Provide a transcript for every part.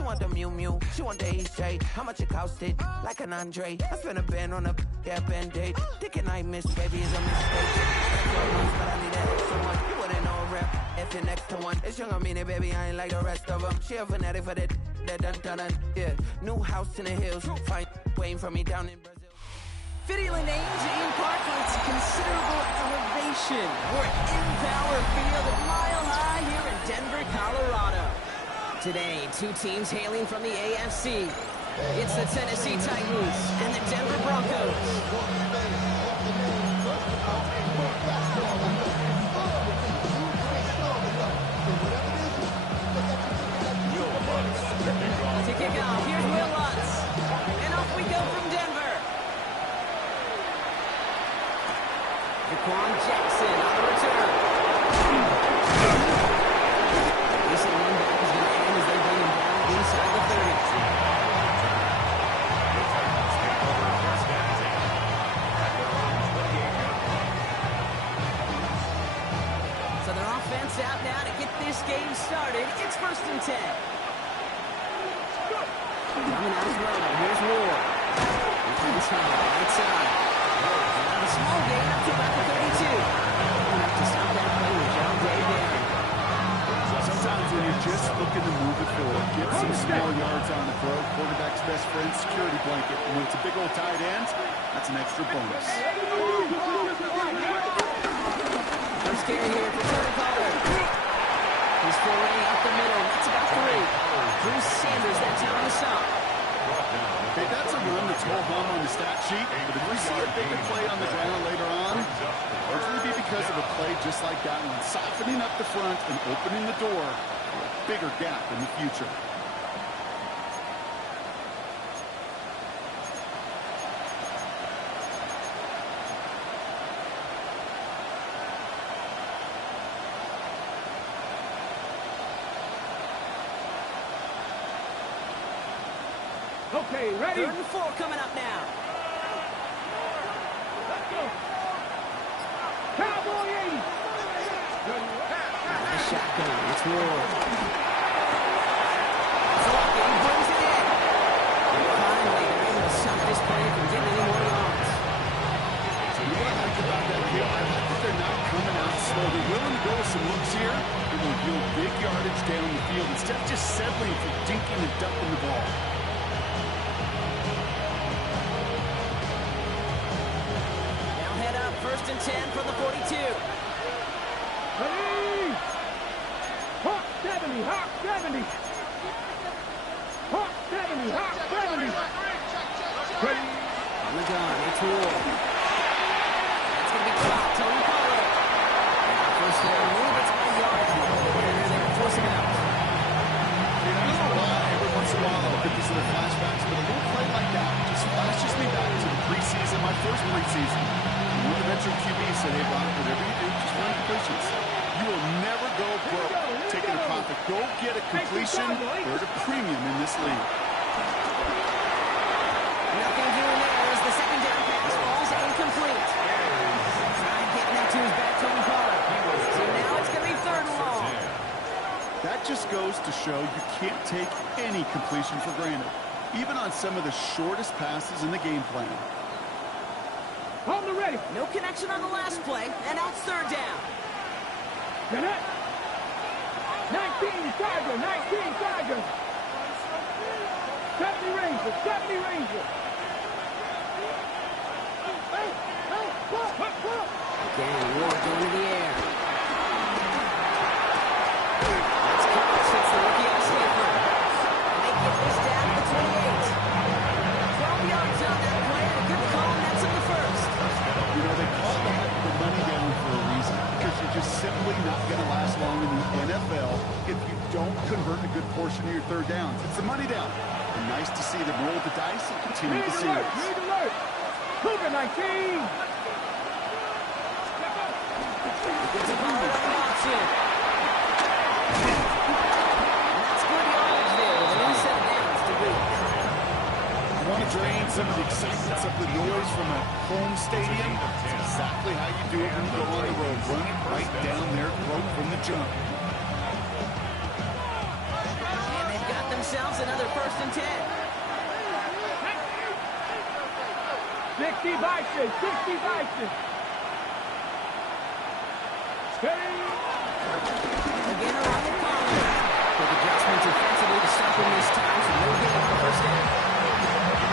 She want the Mew Mew, she want the East. How much it costed? Like an Andre. I spent a band on a Band-Aid. Thinking I miss, baby, is a mistake. But I need that extra one. You wouldn't know a rep if you're next to one. It's young, I mean it, baby, I ain't like the rest of them. She a fanatic for that dun. Yeah, new house in the hills. Fine, waiting for me down in Brazil. Fittingly named in part for its considerable elevation. We're in Power Field, Mile High here in Denver, Colorado. Today, two teams hailing from the AFC. It's the Tennessee Titans and the Denver Broncos. To kick off, here's Will Lutz. And off we go from Denver. Jaquan Jackson on the return. Decent run back is going to end as they bring him down inside the 30. So their offense out now to get this game started. It's 1st and 10. Coming out as well. Here's Ward. He's high, right side. A small gain up to about the 32. Enough to stop that play with John Day there. Sometimes when you're just looking to move it forward, get some small yards on the throw, quarterback's best friend, security blanket. And when it's a big old tight end, that's an extra bonus. First carry here for Tony Pollard. He's foray up the middle. That's about 3. Bruce Sanders that time on the stop. Okay, that's a run that's all hung on the stat sheet, but if we see a bigger play on the ground later on, it'll largely be because of a play just like that one, softening up the front and opening the door for a bigger gap in the future. Okay, ready? 3rd and 4 coming up now. Let's go. Cowboy 80. Nice shotgun. It's Ward. He brings it in. And finally, they're able to stop this play from getting any more yards. So you know what I like about that deal? I like that they're not coming out slow. They're willing to go with some looks here. They're going to yield big yardage down the field instead of just settling for dinking and dumping the ball. First and 10 from the 42. Ready? Hawk 70, Hawk 70. Hawk 70, Hawk 70. Ready? On the gun, it's Ward. That's going to be clocked. Tony Pollard. First down move, it's a yard. They're forcing it out. You know, I don't know why every once in a while I'll get these little flashbacks, but a little play like that just flashes me back to the preseason, my first preseason. One of the veteran QBs said, hey, Ron, whatever you do, just find completions. You will never go broke taking a profit. Go get a completion. They're at a premium in this league. Nothing doing there as the second down pass falls incomplete. Trying getting that to his back, Tony Pollard. So now it's going to be 3rd and long. That just goes to show you can't take any completion for granted, even on some of the shortest passes in the game plan. Hold the ready. No connection on the last play, and now it's 3rd down. Get it. 19 Tiger, 19 Tiger. 70 Ranger, 70 Ranger. Again, Ward going to the air. That's caught. It's the rookie out of Stanford. And they get this down to the 28. 12 yards on that play, and a good call, and that's in the 1st. You know, they call that the money down for a reason, because you're just simply not going to last long in the NFL if you don't convert a good portion of your 3rd downs. It's the money down. And nice to see them roll the dice and continue the series. Read alert. Cougar 19. Gets a ball to Watson. And that's good yardage there with an inset downs to boot. You want to drain some of the excitement, some of the noise from a home stadium? That's exactly how you do it when you go on the road. Run it right down their throat from the jump. And they've got themselves another 1st and 10. 60 Bison, 60 Bison. Steady. Again, around the corner. Quick adjustment defensively to stop him this time, so no gain on the 1st down.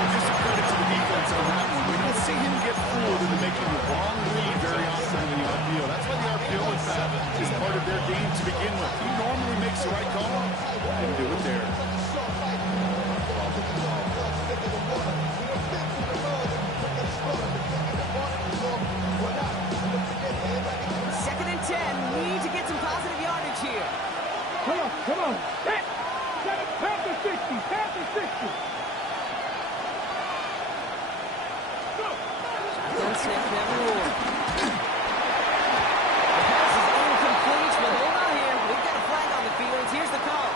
Just a credit to the defense on that one. We don't see him get fooled into making the wrong read very often in the RPO. That's why the RPO, in fact, is part of their game to begin with. He normally makes the right call. Didn't do it there. 2nd and 10. Need to get some positive yardage here. Come on, come on. Set it, Panther 60, Panther 60. Shotgun snap, never ruled. The pass is incomplete, but hold on here. We've got a flag on the field. Here's the call.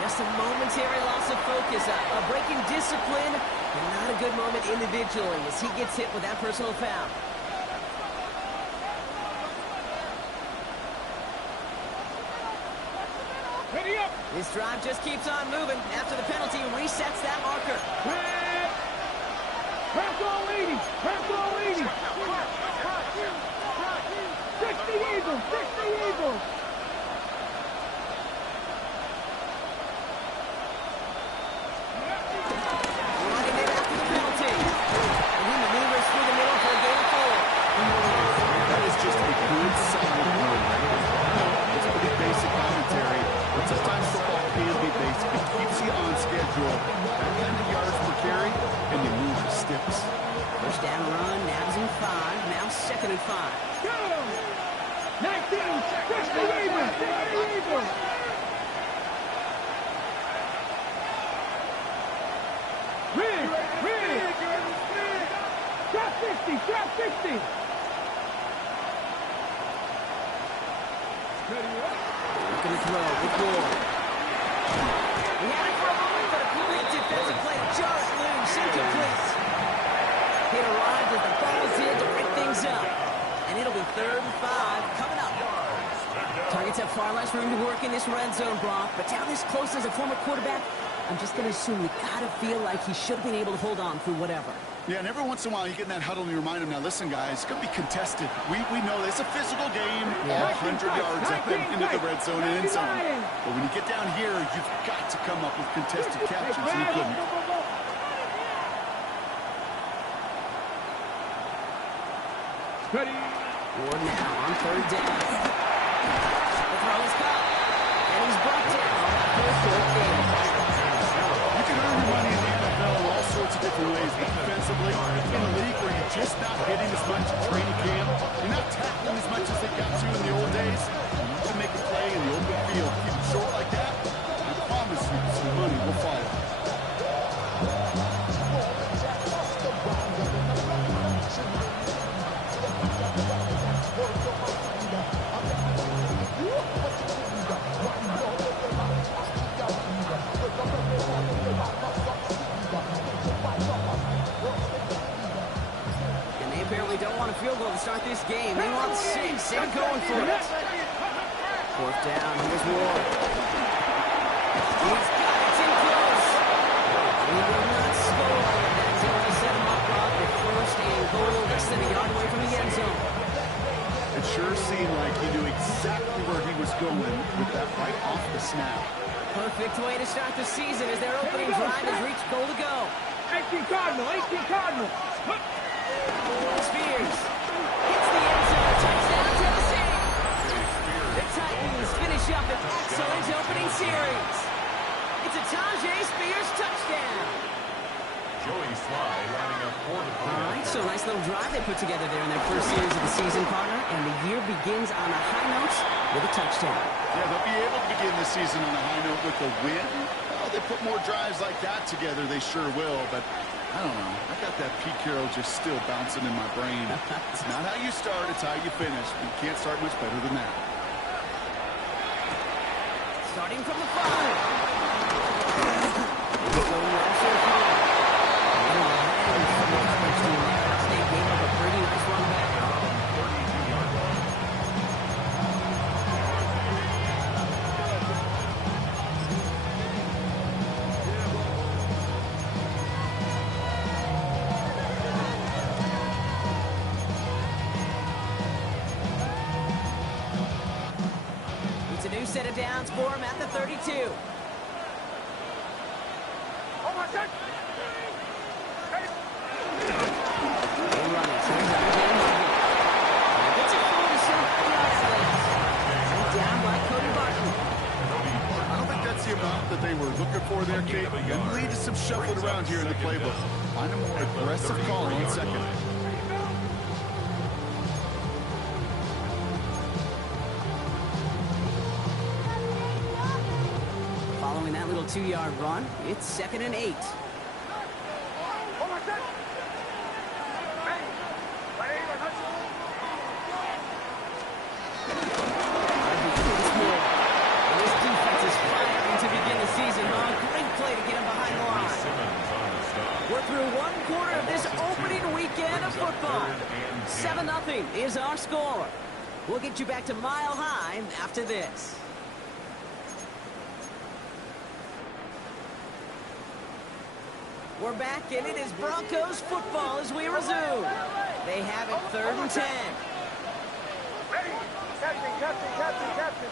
Just a momentary loss of focus, a break in discipline, and not a good moment individually as he gets hit with that personal foul. Ready up. This drive just keeps on moving. After the penalty, resets that marker. Press all 80. Press all 80. 60 Eagles. 60 Eagles. Running in after the penalty. And he maneuvers through the middle for a gain of 4. That is just a good, solid run. It's pretty basic commentary, but sometimes football can be basic. It keeps you on schedule. That kind of yards per carry, and you move the sticks. 1st down run, Nabs in 5, now 2nd and 5. Go. 19. 60 Eagles. 60 Eagles. Rig. Trap 60. Trap 60. Looking to throw with Ward. He had it for a moment, but a complete defensive play just loose, incomplete. It arrived as the ball is in to break things up. And it'll be 3rd and 5 coming up. Targets have far less room to work in this red zone, Brock, but down this close as a former quarterback, I'm just going to assume you got to feel like he should have been able to hold on through whatever. Yeah, and every once in a while you get in that huddle and you remind him, now listen, guys, it's going to be contested. We know it's a physical game, all 100 yards up and into the red zone and end zone. But when you get down here, you've got to come up with contested captures, and he couldn't. Ready. Ward now on 3rd down. The throw is caught. And he's brought down on that 4th game. You can earn your money in the NFL in all sorts of different ways. Defensively, in a league where you're just not hitting as much at training camp, you're not tackling as much as they got to in the old days. You can make a play in the open field. Keep it short like that, I promise you some money will follow. And they apparently don't want a field goal to start this game. They want 6. They're going for it. 4th down. Here's Ward. He's got it in close. He will not score. That's going to set him up, Brock, with 1st and goal, less than a yard away from the end zone. It sure seemed like he knew exactly where he was going with that right off the snap. Perfect way to start the season as their opening drive has reached goal to go. 18 Cardinal. 18 Cardinal. Spears hits the end zone. Touchdown, Tennessee. The Titans finish up an excellent opening series. It's a Tajay Spears touchdown. Joey Sly lining up for the All right, so nice little drive they put together there in their first series of the season, partner, and the year begins on a high note with a touchdown. Yeah, they'll be able to begin the season on a high note with a win. Well, they put more drives like that together, they sure will, but I don't know. I got that Pete Carroll just still bouncing in my brain. It's not how you start, it's how you finish. You can't start much better than that. Starting from the 5. for him at the 32. That they were looking for there, Kate. And lead to some shuffling around here in the playbook. Find a more aggressive call on second. Following that little 2-yard run, it's 2nd and 8. We're through one quarter of this opening weekend of football. 7-0 is our score. We'll get you back to Mile High after this. We're back, and it is Broncos football as we resume. They have it 3rd and 10. Ready? Captain.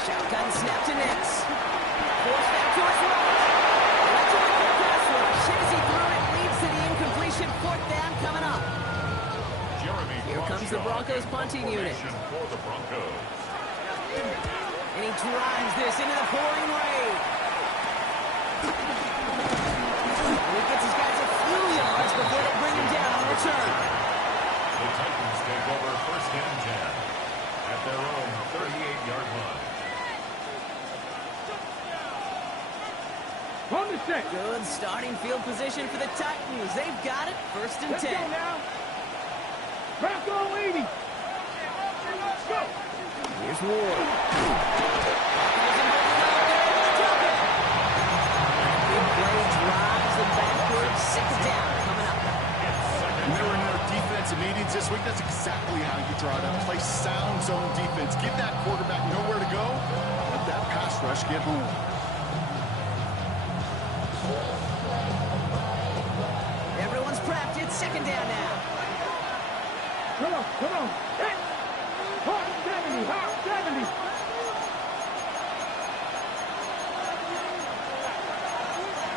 Shotgun snap to Nix. Force back to his right. That's a wicked pass rush. As he threw it, leads to the incompletion. 4th down coming up. Here comes the Broncos punting unit. For the Broncos. And he drives this into the pouring rain. And he gets his guys a few yards before they bring him down on return. The Titans take over 1st and 10 at their own 38-yard line. On the set. Good starting field position for the Titans. They've got it. 1st and Let's 10. go now. Bronco 80. Let's go. Here's Ward. Big play drives it backwards. 6th down coming up. And they were in their defensive meetings this week. That's exactly how you draw it up. Play sound zone defense. Give that quarterback nowhere to go. Let that pass rush get home. Everyone's prepped. It's 2nd down now. Come on. Hit. Hard 70.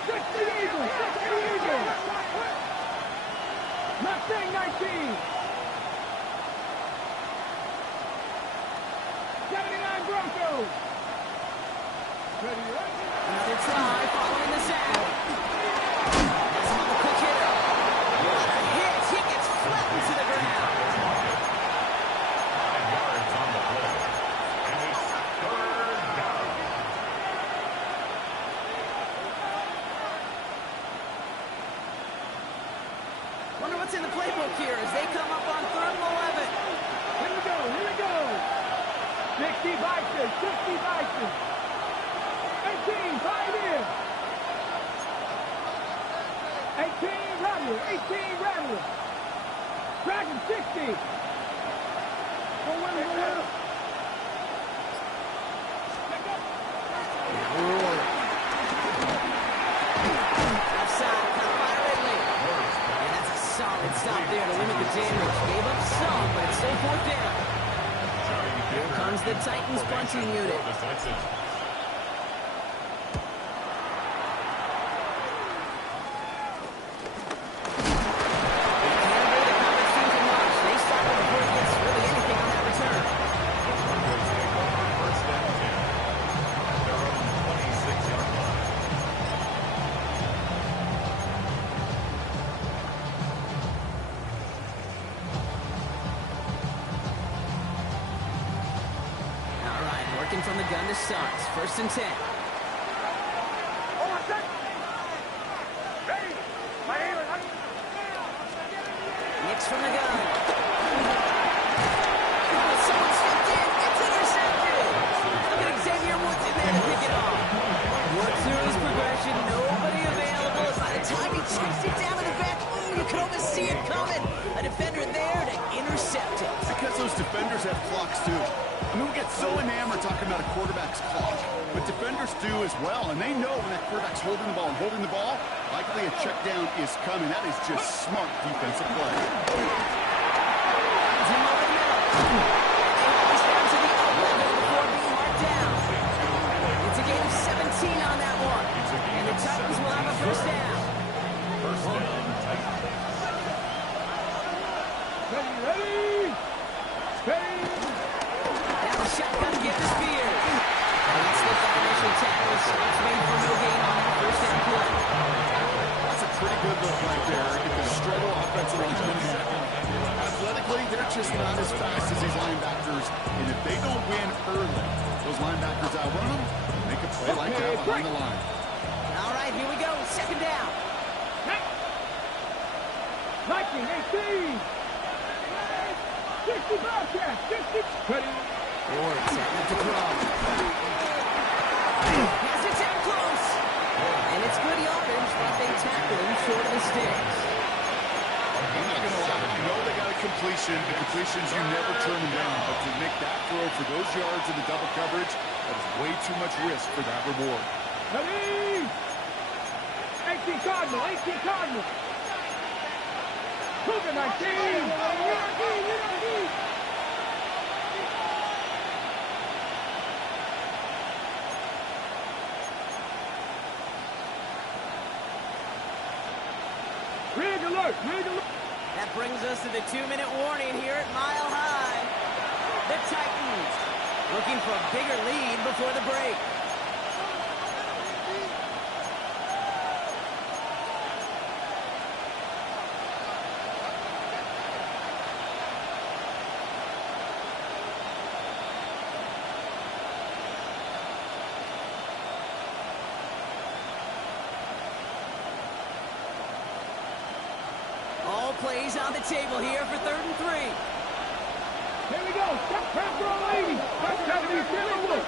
Six the Eagles. Mustang 19. 79 Broncos. Ready, right? Another try following the sack. That's another quick hitter. Hits. He gets flattened to the ground. 5 yards on the play. And it's 3rd down. Wonder what's in the playbook here as they come up on 3rd and 11. Here we go. 60 Bison. 18, Pioneer. 18, Rattler. Dragon 60. Go winner. Offside, caught by Ridley. And that's a solid stop there to limit the damage. Gave up some, but it's still 4th down. Here comes the Titans punting unit. For the Texans. From the gun to start. 1st and 10. Nix from the gun. Someone stepped in. It's intercepted. Look at Xavier Woods in there to pick it off. Worked through his progression. Nobody available. And by the time he checks it down to the back, you can almost see it coming. A defender there to intercept it. Because those defenders have clocks too. I mean, we get so enamored talking about a quarterback's clock, but defenders do as well, and they know when that quarterback's holding the ball. I likely a check down is coming. That is just smart defensive play. It's a gain of 17 on that one. And the Titans will have a first down. First down, Titans. Ready? Steady! Now the shotgun give to Spears. And let's look at the initial tackle. Stops made for no gain on that first down play. That's a pretty good look right there. If the struggle offensive linemen have. Athletically, they're just not as fast as these linebackers. And if they don't win early, those linebackers outrun them, make a play like that behind the line. All right, here we go. Second down. 19, 18. 60 Bobcats, 60. Ready? Ward setting up to throw. Has it down close. And it's good yardage, but they tackle him short of the sticks. I'm not going to lie. You know they got a completion. The completions, you never turn them down. But to make that throw for those yards in the double coverage, that is way too much risk for that reward. Ready? 18 Cardinal, 18 Cardinal. Cougar 19. Rig alert, rig alert. That brings us to the 2-minute warning here at Mile High. The Titans looking for a bigger lead before the break. All plays on the table here for 3rd and 3. Here we go. Step back row 80. That's got to be Billy Wood.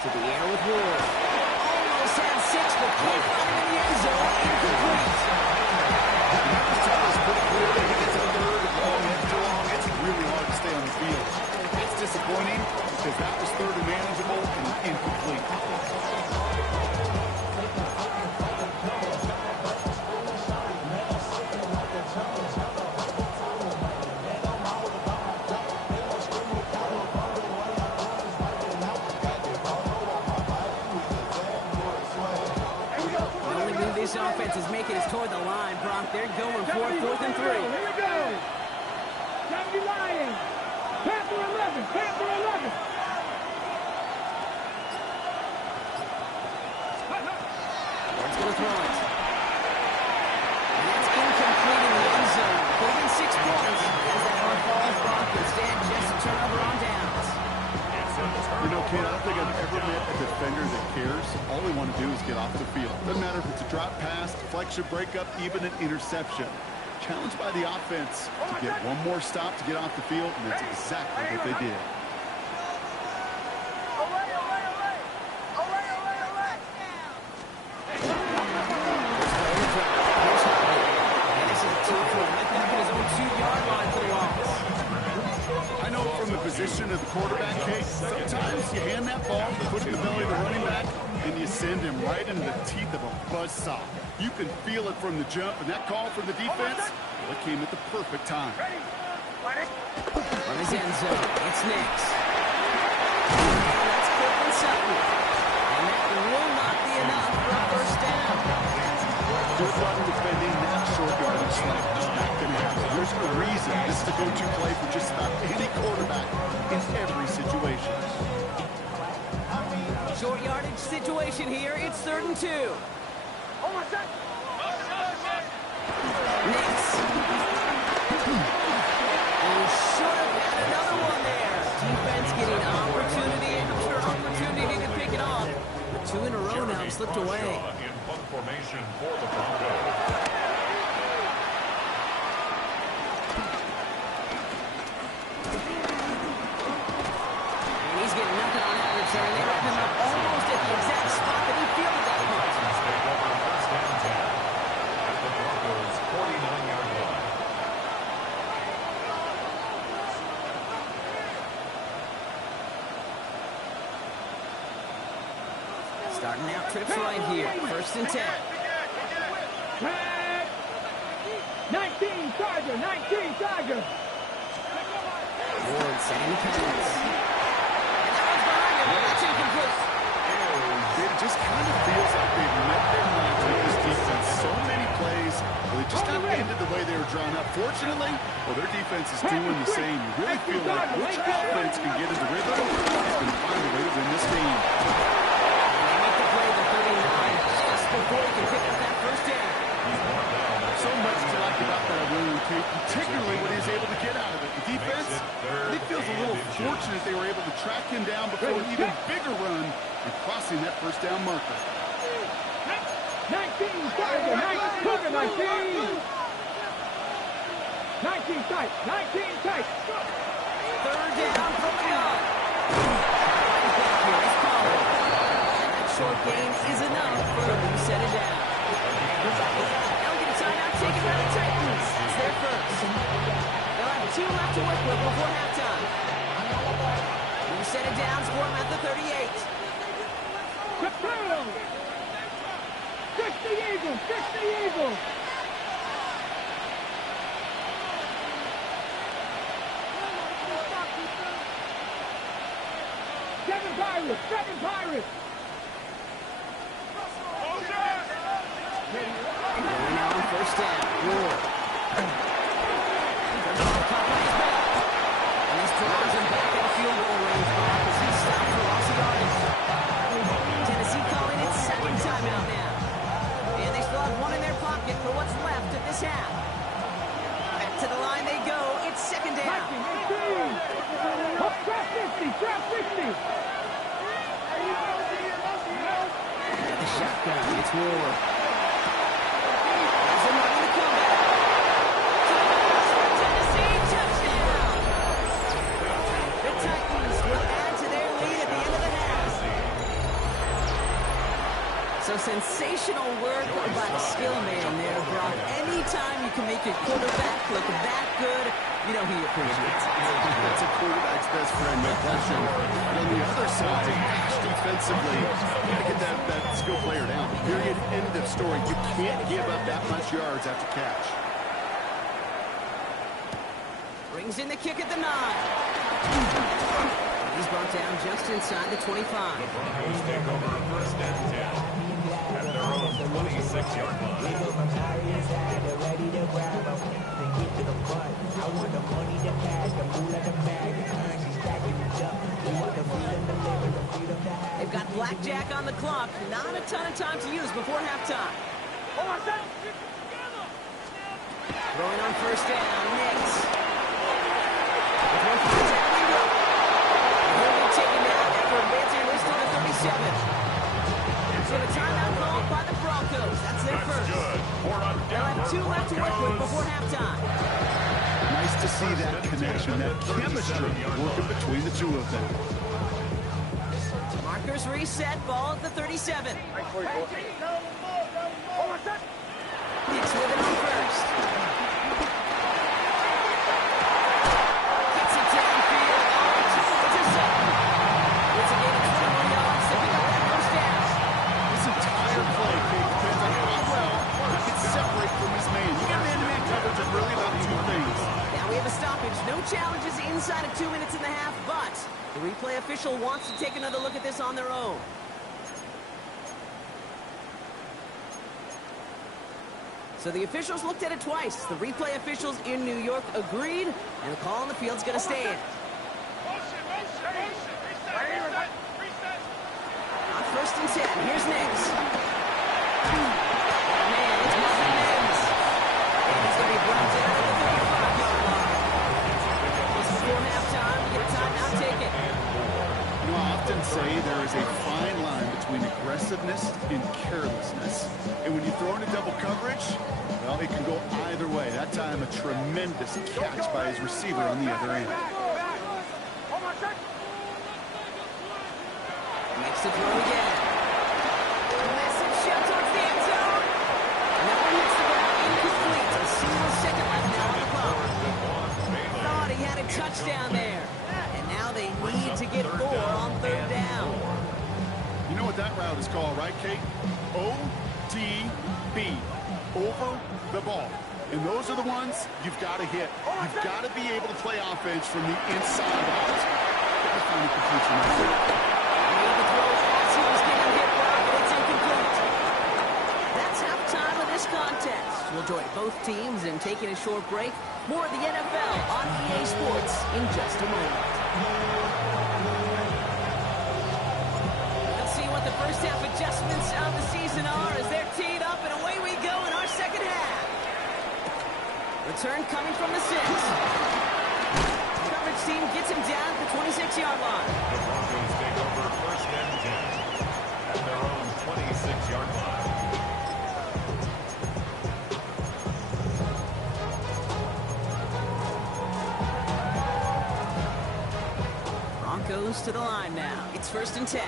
To the air with Ward. Almost had 6, but can't find him in the end zone. Incomplete. It's pretty clear that he gets a third and long extra long. It's really hard to stay on the field. That's disappointing because that was 3rd and manageable and incomplete. This offense is making us toward the line, Brock. They're going for 4th and 3. Here we go. 70 Lions. Panther 11. Panther 11. Ward's going to throw it. And it's incomplete in the end zone. Putting 6 points as that one falls. Brock instead just a turnover on downs. You know, Ken, I don't think I've ever met a defender that cares. All they want to do is get off the field. Doesn't matter if it's a drop pass, deflection, breakup, even an interception. Challenged by the offense to get one more stop to get off the field, and that's exactly what they did. And this is a 2-4. Right back at his own 2-yard line for the loss. I know from the position of the quarterback, Kate, sometimes you hand that ball, put it in the belly of the running back, and you send him right into the teeth of a buzzsaw. You can feel it from the jump, and that call from the defense, well, it came at the perfect time. On his end zone, it's Nix. That's Courtland Sutton. And that will not be enough for a first down. Good luck defending that short yardage slide. It's not going to happen. There's a reason this is a go-to play for just about any quarterback in every situation. Short yardage situation here. It's 3rd and 2. Nix. And should have had another one there. Defense getting opportunity after opportunity to pick it off. But 2 in a row now slipped away. In punt formation for the Broncos. He's getting nothing on that return. They wrap him up almost at the exact spot that he fielded that punt. Take over 1st and 10 at the Broncos' 49-yard line. Starting out trips right here. 1st and 10. Tag. 19 Tiger, 19 Tiger. Ward setting the pass. And that one's behind him. That's incomplete. It just kind of feels like they've met their match with this defense. So many plays, they just kind of ended the way they were drawn up. Fortunately, well, their defense is doing the same. You really feel like which offense can get into rhythm is going to find a way to win this game. They make the play to 39 just before he can pick up that 1st down. So much to like about that run, particularly what he's able to get out of it. The defense, it feels a little fortunate they were able to track him down before an even bigger run and crossing that 1st down marker. 19 Tiger, 19 19. 19 tight, 19 tight. 3rd down from the gun. Here's Pollard. That short gain is enough for them to set it down. They'll get a timeout taken by the Titans. It's their 1st. They'll have 2 left to work with before halftime. We set it down for them at the 38. Capello. 60 Eagles, 60 Eagles. Seven Pirates, 7 Pirates. They're now on 1st down. Ward. And this drives him back at field goal range, Bob, as he stopped for loss of yardage. Tennessee calling it 2nd timeout now. And they still have 1 in their pocket for what's left of this half. Back to the line they go. It's 2nd down. 19, 18. Oh, trap 50, trap 50. At the shotgun, it's Ward. There's a run in the comeback. Tennessee touchdown. The Titans will add to their lead at the end of the half. So sensational work by the skill man there, Brock. Anytime you can make your quarterback look that good, you know he appreciates it. That's a quarterback's best friend, no question. And on the other side, defensively, you got to get that skill player down. Period, end of story. You can't give up that much yards after catch. Brings in the kick at the 9. He's brought down just inside the 25. The Broncos take over 1st and 10 at their own 26-yard line. They've got blackjack on the clock. Not a ton of time to use before halftime. Throwing on 1st down, Nix. He'll be taken down after advancing this to the 37. So the timeout called by the Broncos. That's their 1st. They'll have 2 left to work with before halftime. Nice to see that connection, that chemistry working between the 2 of them. Markers reset, ball at the 37. Nix with it on 1st. Gets it downfield. Intercepted. It's a gain of 21 yards to pick up that 1st down. This entire play depends on how well he can separate from his man. You got man-to-man coverage of really about 2 things. Now we have a stoppage. No challenges inside of 2 minutes and a half, but the replay official wants to take another look at this on their own. So the officials looked at it twice. The replay officials in New York agreed, and the call on the field's going to stand. On 1st and 10, here's Nix. Man, it's Marvin Mims. And he's going to be brought down at the 35-yard line. Just before halftime, we get a timeout taken. You know, I often say there is a fine line between aggressiveness and carelessness. And when you throw into double coverage, well, it can go either way. That time, a tremendous catch by his receiver on the other end. Makes the throw again. Massive shot towards the end zone. And that one hits the ground incomplete. A single second left now on the clock. Thought he had a touchdown there. And now they need to get 4 on 3rd down. You know what that route is called, right? over the ball. And those are the ones you've got to hit. You've got to be able to play offense from the inside out. Got to find a completion right there. Made the throw as he was getting hit, Brock, and it's incomplete. That's halftime of this contest. We'll join both teams in taking a short break. More of the NFL on EA Sports in just a moment. Let's see what the first half adjustments of the season are as they're teed up, and away we go in our second half. Return coming from the 6. Coverage team gets him down at the 26-yard line. The Broncos take over first and 10 at their own 26-yard line. Broncos to the line now. It's first and 10.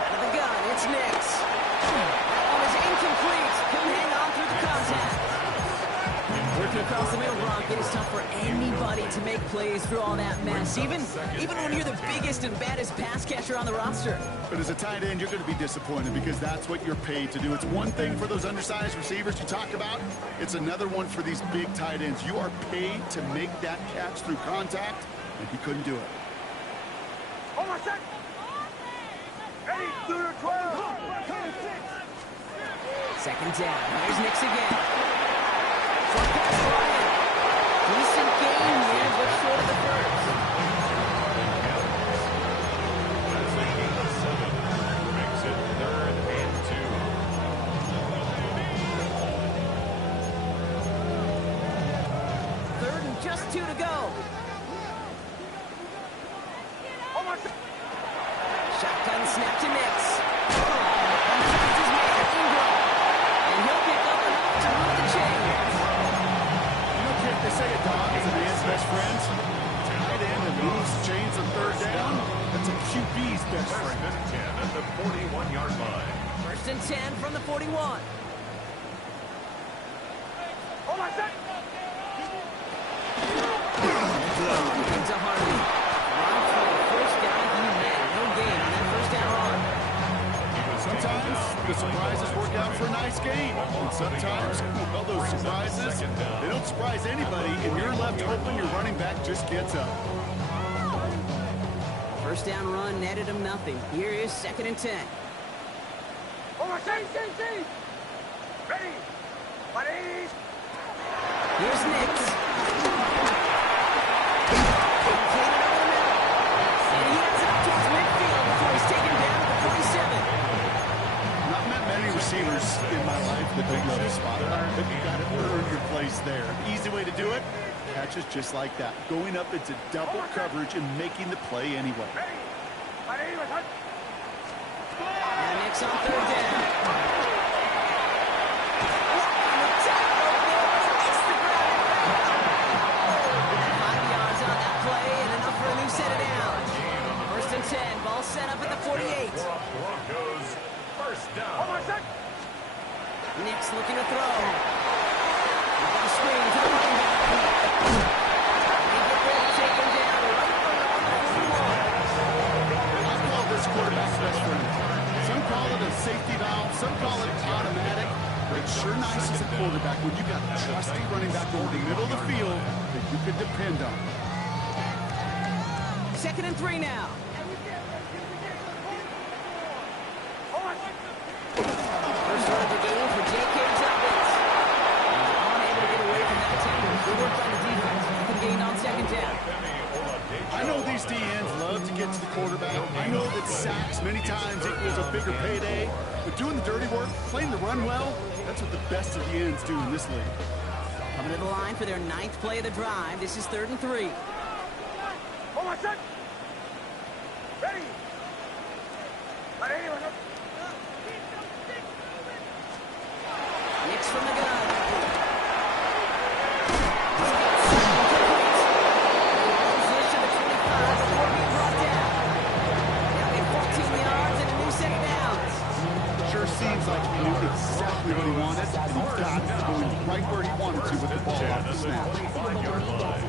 Out of the gun, it's Nix. That one is incomplete. Couldn't hang on through the contact. Working across the middle, Brock, it is tough for anybody to make plays through all that mess, even when you're the biggest and baddest pass catcher on the roster. But as a tight end, you're going to be disappointed because that's what you're paid to do. It's one thing for those undersized receivers you talk about. It's another one for these big tight ends. You are paid to make that catch through contact, and he couldn't do it. Second down. Here's Nix again. Short pass Ryan. Decent game here, but short of the first. That's a gain of 7. Makes it 3rd and 2. Third and just 2 to go. Shotgun snap to Nix. And finds his man, Ingram. And he'll pick up enough to move the chains. You know, Jake, they say a dog is a man's best friend. Tight end that moves the chains on third down, that's a QB's best First friend. and 10 at the 41-yard line. First and 10 from the 41. Into Harvey. Run for the first down. He had no gain on that first down run. Sometimes the surprises work out for a nice game. And sometimes, well, those surprises, they don't surprise anybody, and you're left hoping your running back just gets up. First down run netted him nothing. Here is second and 10. Here's Nix. Completed over the middle. And he heads up towards midfield before he's taken down at the 47. Not met many receivers in my life that don't love a spot, but you got to earn your place there. Easy way to do it, catches just like that. Going up into double coverage and making the play anyway. Now Nix on third down. Ball set up at the 48. Broncos first down. Nix looking to throw. He's got a screen to the running back. They get ready to take him down right around the 41. I call this quarterback's best friend. Some call it a safety valve, some call it automatic. But it's sure nice as a quarterback when you got a trusty running back over the middle of the field that you can depend on. Second and 3 now. First run of the game for J.K. Dobbins. He's unable to get away from that tackle. Good work by the defense. Good gain on second down. I know these DNs love to get to the quarterback. I know that sacks many times equals a bigger payday. But doing the dirty work, playing the run well, that's what the best of the ends do in this league. Coming to the line for their 9th play of the drive. This is 3rd and 3. Nix from the gun. Switch to the 25 before being brought down. They'll get 14 yards and a new set of downs. Sure seems like he knew exactly what he wanted, and he got it going right where he wanted to with the ball off the snap. 25-yard line.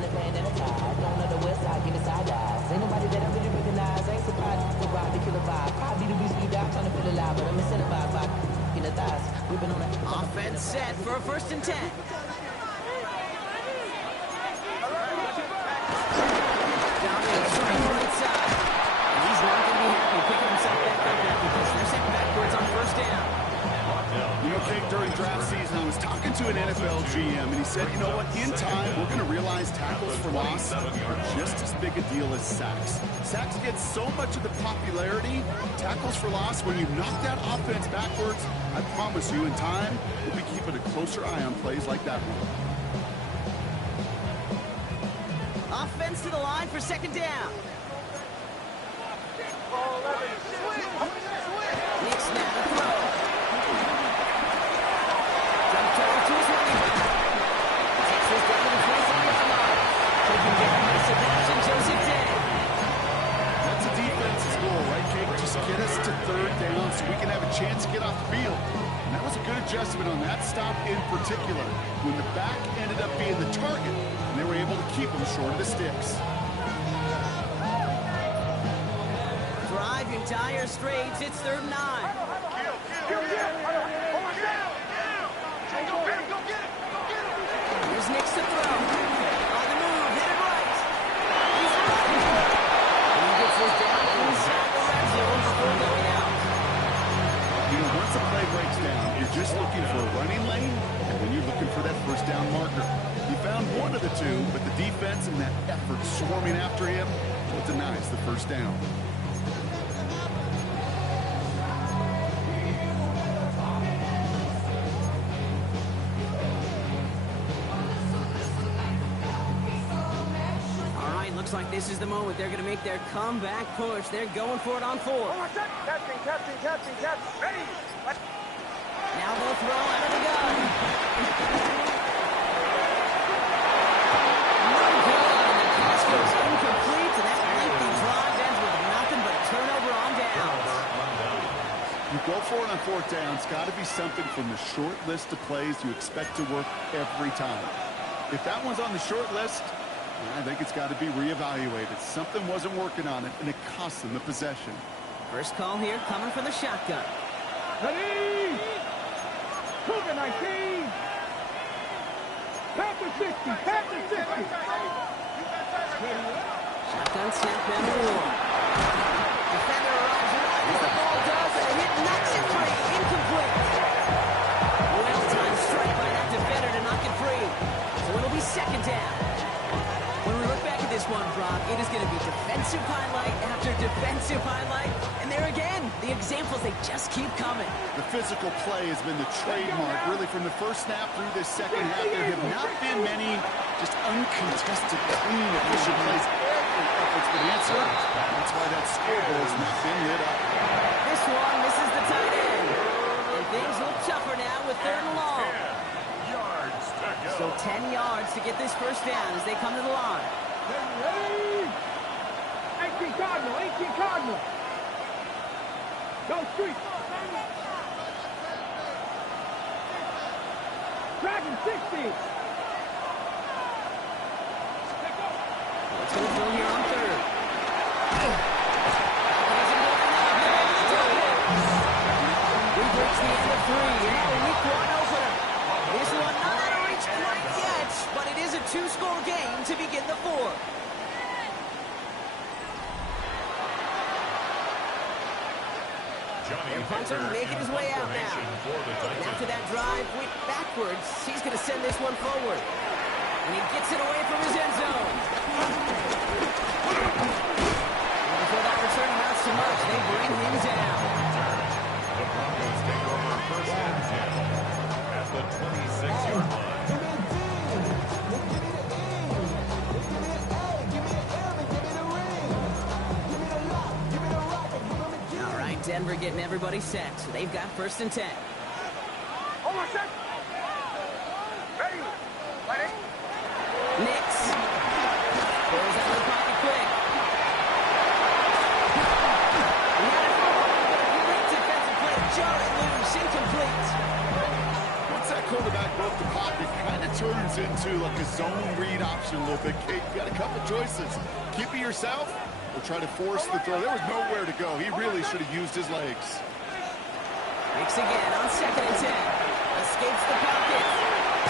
Offense set for a 1st and 10. Dominates from the right side. And he's not going to be happy picking himself back up now because they're sent backwards on 1st down. You know, Kate, during draft season, I was talking to an NFL GM, and he said, you know what, in time, we're going to realize tackles for loss are just as big a deal as sacks. Sacks get so much of the popularity. Tackles for loss, when you knock that offense backwards, I promise you, in time, we'll be keeping a closer eye on plays like that one. Offense to the line for 2nd down. Nick's now to throw. Jump over to his running back. Takes this down to the 25-yard line. Taking down by Sebastian Joseph Day. That's a defense's goal, right, Kate? Just get us to 3rd down so we can have a chance to get off the field. And that was a good adjustment on that stop in particular, when the back ended up being the target, and they were able to keep him short of the sticks. Drive your entire straights. It's 3rd and 9. Here's Nick's to throw. On the move, hit it right. He's running. And he gets this down inside the red zone before going out. You know, once a play breaks down, you're just looking for a running lane, and then you're looking for that 1st down marker. He found one of the two, but the defense and that effort swarming after him, well, denies the 1st down. Looks like this is the moment they're going to make their comeback push. They're going for it on 4. Catching. Ready. Now they'll throw out of the gun. No good, and the pass goes incomplete, and that lengthy drive ends with nothing but a turnover on downs. You go for it on 4th down. It's got to be something from the short list of plays you expect to work every time. If that one's on the short list, I think it's got to be reevaluated. Something wasn't working on it, and it cost them the possession. First call here coming from the shotgun. Ready. Cougar 19. Panther 60. Shotgun snap and roll. Defender arrives right as the ball does, and a hit knocks it free. Incomplete. Well-timed strike by that defender to knock it free. So it'll be 2nd down. When we look back at this one, Brock, it is going to be defensive highlight after defensive highlight. And there again, the examples, they just keep coming. The physical play has been the trademark, really, from the 1st snap through this 2nd half. There have not been many just uncontested, clean, efficient plays. Every effort's been answered. That's why that scoreboard's not been lit up. This one misses the tight end. And things look tougher now with 3rd and long. So 10 yards to get this 1st down as they come to the line. Ready. 18 Cardinal. Go street. Dragon 60. Let's go through here on 3rd. He breaks the end of 3. Now week 1 opener. This one not out of reach quite yet, but it is a 2-score game to begin the 4th. Their punter making his way out now. And after that drive went backwards, he's going to send this one forward. And he gets it away from his end zone. And before that return amounts to much, they bring him down. The Broncos take over 1st and 10 at the 26-yard line. All right, Denver getting everybody set. So they've got 1st and 10. Almost set. Ready. Ready. Nix. Pulls out of the pocket quick. He had it for a moment, but a great defensive play. Jar it loose, incomplete. Once that quarterback broke the pocket, kind of turns into like a zone read option a little bit. Kate, you got a couple choices. Keep it yourself or try to force the throw. There was nowhere to go. He really should have used his legs. Kicks again on 2nd and 10. Escapes the pocket.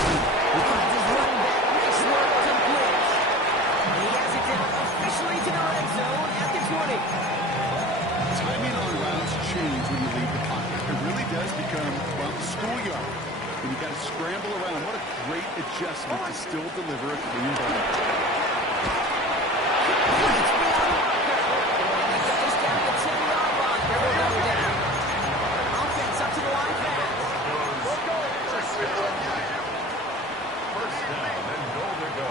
He finds his running back. Nice work, complete. He has it down officially to the red zone at the 20. Timing on routes change when you leave the pocket. It really does become, well, the schoolyard. And you got to scramble around. What a great adjustment to still deliver a clean ball. Offense up to the line fast. First down and goal to go.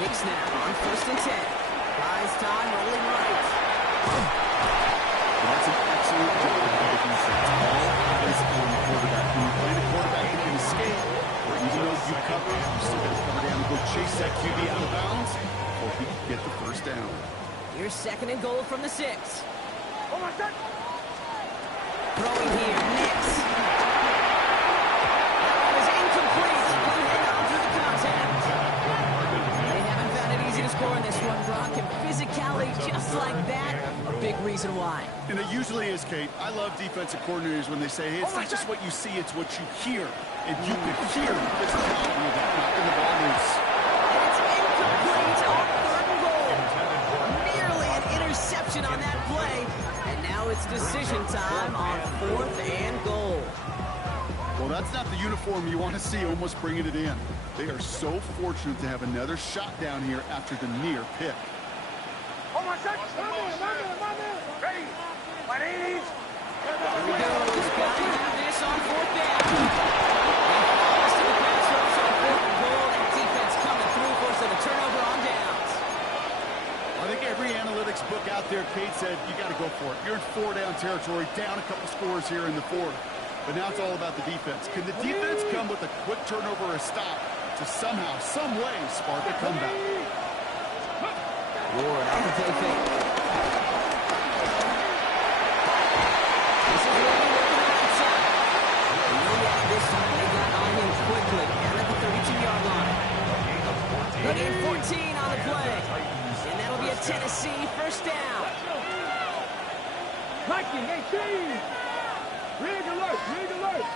Knicks now on 1st and 10. Buys time, rolling right. That's an excellent job by the defense. All is on the quarterback. When you play the quarterback, you can escape, or even though you cover, you still got to cover down and go chase that QB out of bounds, or he can get the first down. Here's 2nd and goal from the 6. Throwing here, Knicks. That one is incomplete. Couldn't hang on through the contact. They haven't found it easy to score in this one, Brock, and physicality just like that, a big reason why. And it usually is, Kate. I love defensive coordinators when they say, hey, it's not just what you see, it's what you hear. And you can hear the physicality of that, knocking the ball loose. And it's incomplete on 3rd and goal. Nearly an interception on that play. And now it's decision time on 4th and goal. Well, that's not the uniform you want to see almost bringing it in. They are so fortunate to have another shot down here after the near pick. Ready? My knees. Here we go. He's got to have this on 4th down. Pass to the pass rush on 4th and goal. That defense coming through, forcing a turnover on downs. I think every analytics book out there, Kate said, you got to go for it. You're in 4-down territory, down a couple scores here in the 4th. But now it's all about the defense. Can the defense come with a quick turnover or a stop to somehow, some way, spark a comeback? Ward on the play fake. This is where we work on outside. This time they got on him quickly and at the 32-yard line. Looking 14 on the play. And that'll be a Tennessee first down. Viking 18. Rig alert. Rig alert.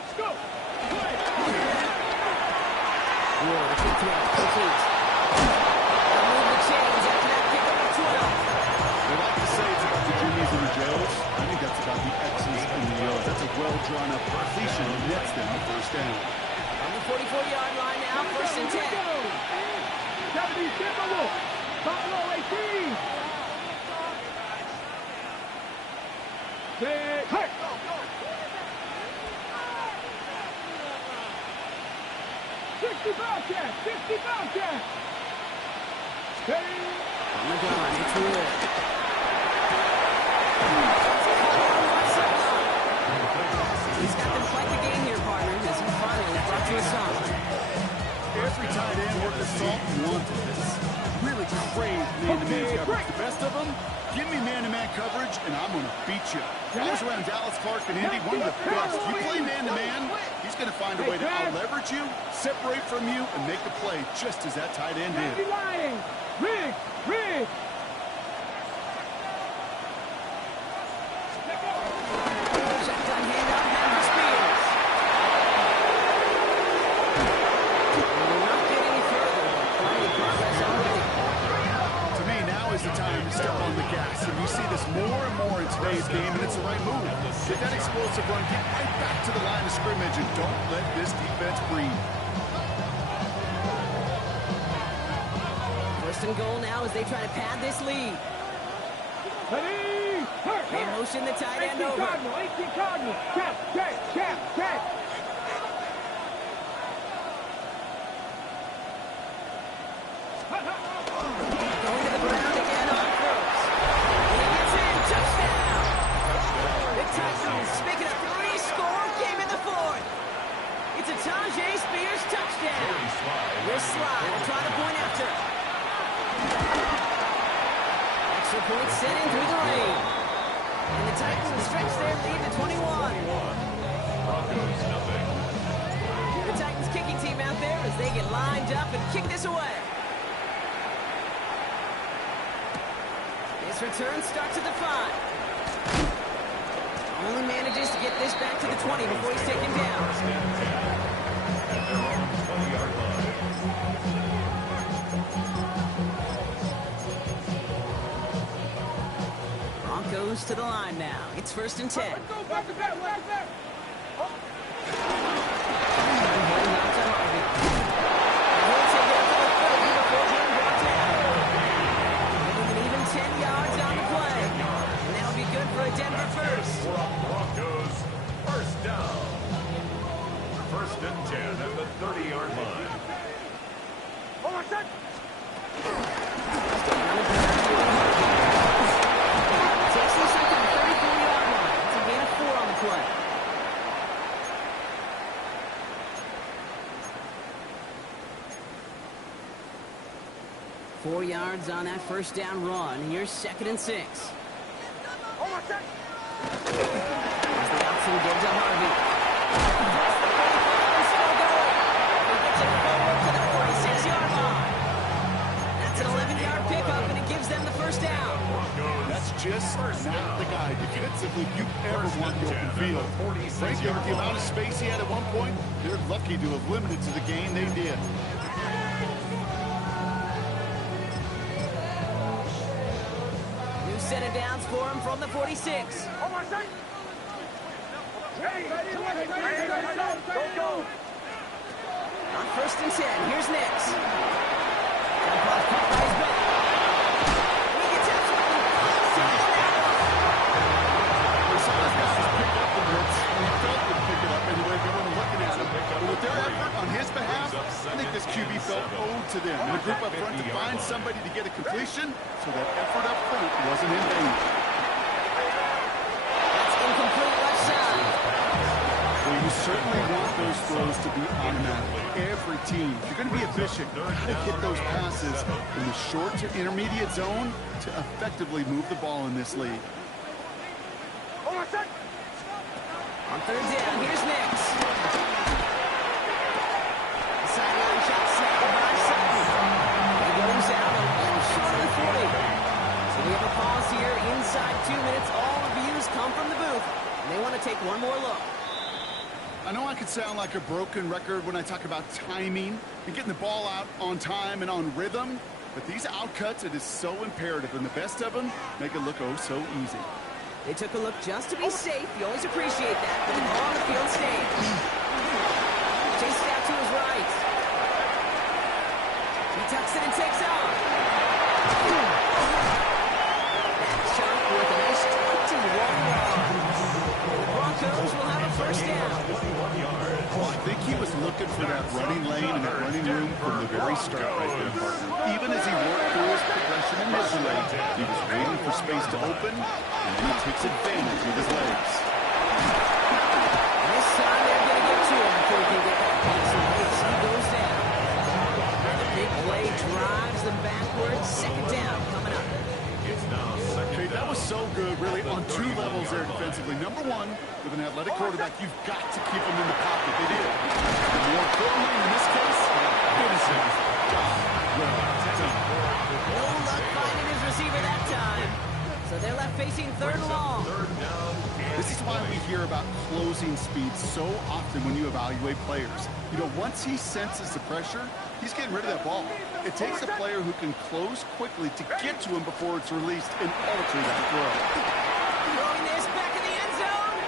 Let's go. Ward, a quick throw, complete. They'll move the chains after that pick up at 12. They like to say it's about the Jimmies and the Joes. I think that's about the X's and the O's. That's a well-drawn-up completion that nets them the first down. On the 44-yard line now, 1st and 10. Japanese Timberwolf. Buffalo 18. Say, hey. 65 catch. 65 catch. Stay. On the gun, it's Wood. He's got them fight the game here, partners, as he finally brought you a song. Every tight end worth his salt wanted this. Really crave man-to-man coverage. The best of them, give me man-to-man coverage, and I'm going to beat you. I was around Dallas, Clark, and Indy, one of the best. You play man-to-man, he's going to find a way to out-leverage you, separate from you, and make the play just as that tight end did. Lying. Rig. Rig. Shotgun handoff, Henry Spears. We're not getting any further, but plenty of progress already. To me, now is the time to step on the gas, and you see this more and more in today's game, and it's the right move. Get that explosive run, get right back to the line of scrimmage, and don't let this defense breathe. 1st and goal now as they try to pad this lead. Ready. They motion the tight end 18 over. Cardinal. 18 Cardinal. Tap. Going to the ground again on 1st. He gets in. Touchdown. The Titans make it a 3-score game in the 4th. It's a Tajay Spears touchdown. This slide will try to point after. Extra Point sent in through the rain. And the Titans stretch their lead to 21. Broncos nothing. The Titans kicking team out there as they get lined up and kick this away. His return starts at the 5. Only manages to get this back to the 20 before he's taken down. First and 10 at their own 20-yard line. Broncos to the line now. It's 1st and 10. Let's go back to back, back, back. For a Denver first. Broncos, first down. 1st and 10 at the 30-yard line. Hold on, set. Takes this up to the 34-yard line. It's a gain of 4 on the play. Four yards on that first down run. Here's 2nd and 6. Hold on, set. As the option gives to Harvey. Still going. He gets it forward to the 46-yard line. That's an 11-yard pickup, and it gives them the first down. That's just not the guy defensively you ever want the open field. Frankly, with the amount of space he had at one point, they're lucky to have limited to the gain they did. Set of downs for him from the 46. Hold on, set. Ready, ready, ready, ready, go. On 1st and 10, here's Nix. Jump off caught by his back. He gets absolutely busted on that one. We saw his guys pick up the blitz, and he felt them pick it up anyway. Everyone looking at him. But with their effort on his behalf, I think this QB felt owed to them. And a group up front to find somebody to get a completion, so that effort up front wasn't in vain. That's incomplete left side. Well, you certainly want those throws to be automatic. Every team, if you're going to be efficient, you got to get those passes in the short to intermediate zone to effectively move the ball in this league. Hold on, set. On 3rd down, here's Nix. Sideline shot snapped by Sutton. He goes out a little short of the 40. So we have a pause here inside 2 minutes. All reviews come from the booth. And they want to take one more look. I know I could sound like a broken record when I talk about timing and getting the ball out on time and on rhythm, but these outcuts, it is so imperative, and the best of them make it look oh so easy. They took a look just to be safe. You always appreciate that, but the ball on the field stays. Chased out to his right. He tucks it and takes off. That's Chuck with a nice 21 yards. The Broncos will have a first down. Well, I think he was looking for that running lane and that running room from the very start right there, partner. Even as he worked through his progression initially, he was waiting for space to open, and then he takes advantage with his legs. This time they're going to get to him before he can get that pass in base. He goes down. And the big play drives them backwards. 2nd down coming up. It's now 2nd Okay, that down. was so good, really, on 2 levels there defensively. Number 1, with an athletic quarterback, you've got to keep him in the pocket. They did. And more importantly, in this case, finishing. Well done. No luck finding his receiver that time. So they're left facing 3rd and long. This is why we hear about closing speed so often when you evaluate players. You know, once he senses the pressure, he's getting rid of that ball. It takes a player who can close quickly to get to him before it's released and alter that throw. Throwing this back in the end zone.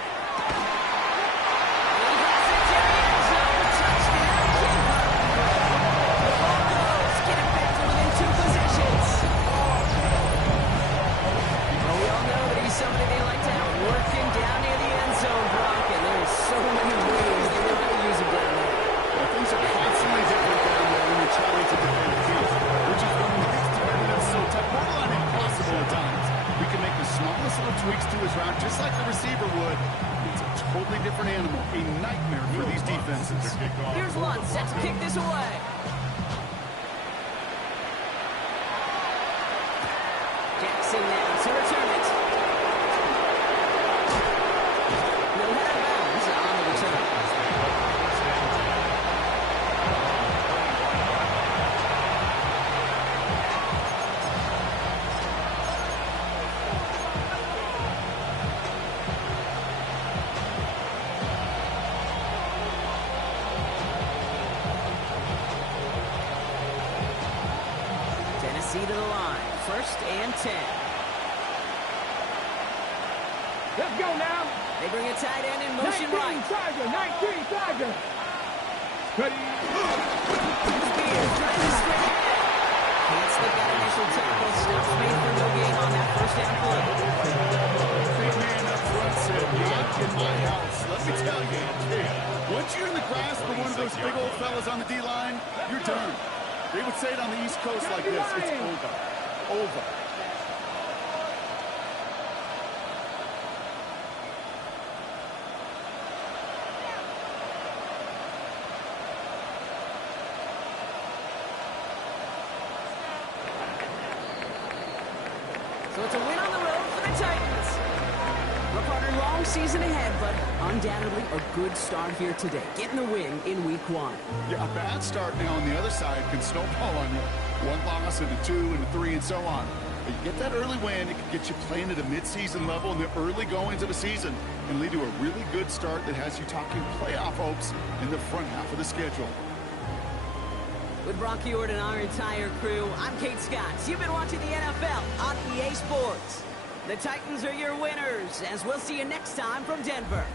He gets it to the end zone. Touchdown, Denver. The Broncos get it back to within 2 possessions. Well, we all know that he's somebody they like to have working down near the end zone, Brock, and there's so many ways they know how to use him down there. Well, things are constantly different down there when you're trying to defend the field, which is what makes defending them so tough, borderline impossible at times. We can make the smallest little tweaks to his route, just like the receiver would. It's a totally different animal, a nightmare for these defenses. Here's one, set to kick this away. Jackson now to return it. No head out of bounds on the return. Tennessee to the line. 1st and 10. Let's go now. They bring a tight end in motion 19 right. Tiger, 19 Tiger. Ready. Spears trying to straight in. Can't slip that initial tackle. Stops Smith for no gain on that 1st down play. Big man up front said, "Not in my house." Let me tell you, kid, once you're in the grasp of one of those big old fellas on the D-line, you're done. They would say it on the East Coast like this: it's over. Over. So it's a win on the road for the Titans. Well, partner, long season ahead, but undoubtedly a good start here today. Getting the win in week 1. Yeah, a bad start now on the other side can snowball on you. 1 loss into 2 into 3 and so on. But you get that early win, it can get you playing at a mid-season level in the early goings of a season and lead to a really good start that has you talking playoff hopes in the front half of the schedule. With Brock Ewart and our entire crew, I'm Kate Scott. You've been watching the NFL on EA Sports. The Titans are your winners, as we'll see you next time from Denver.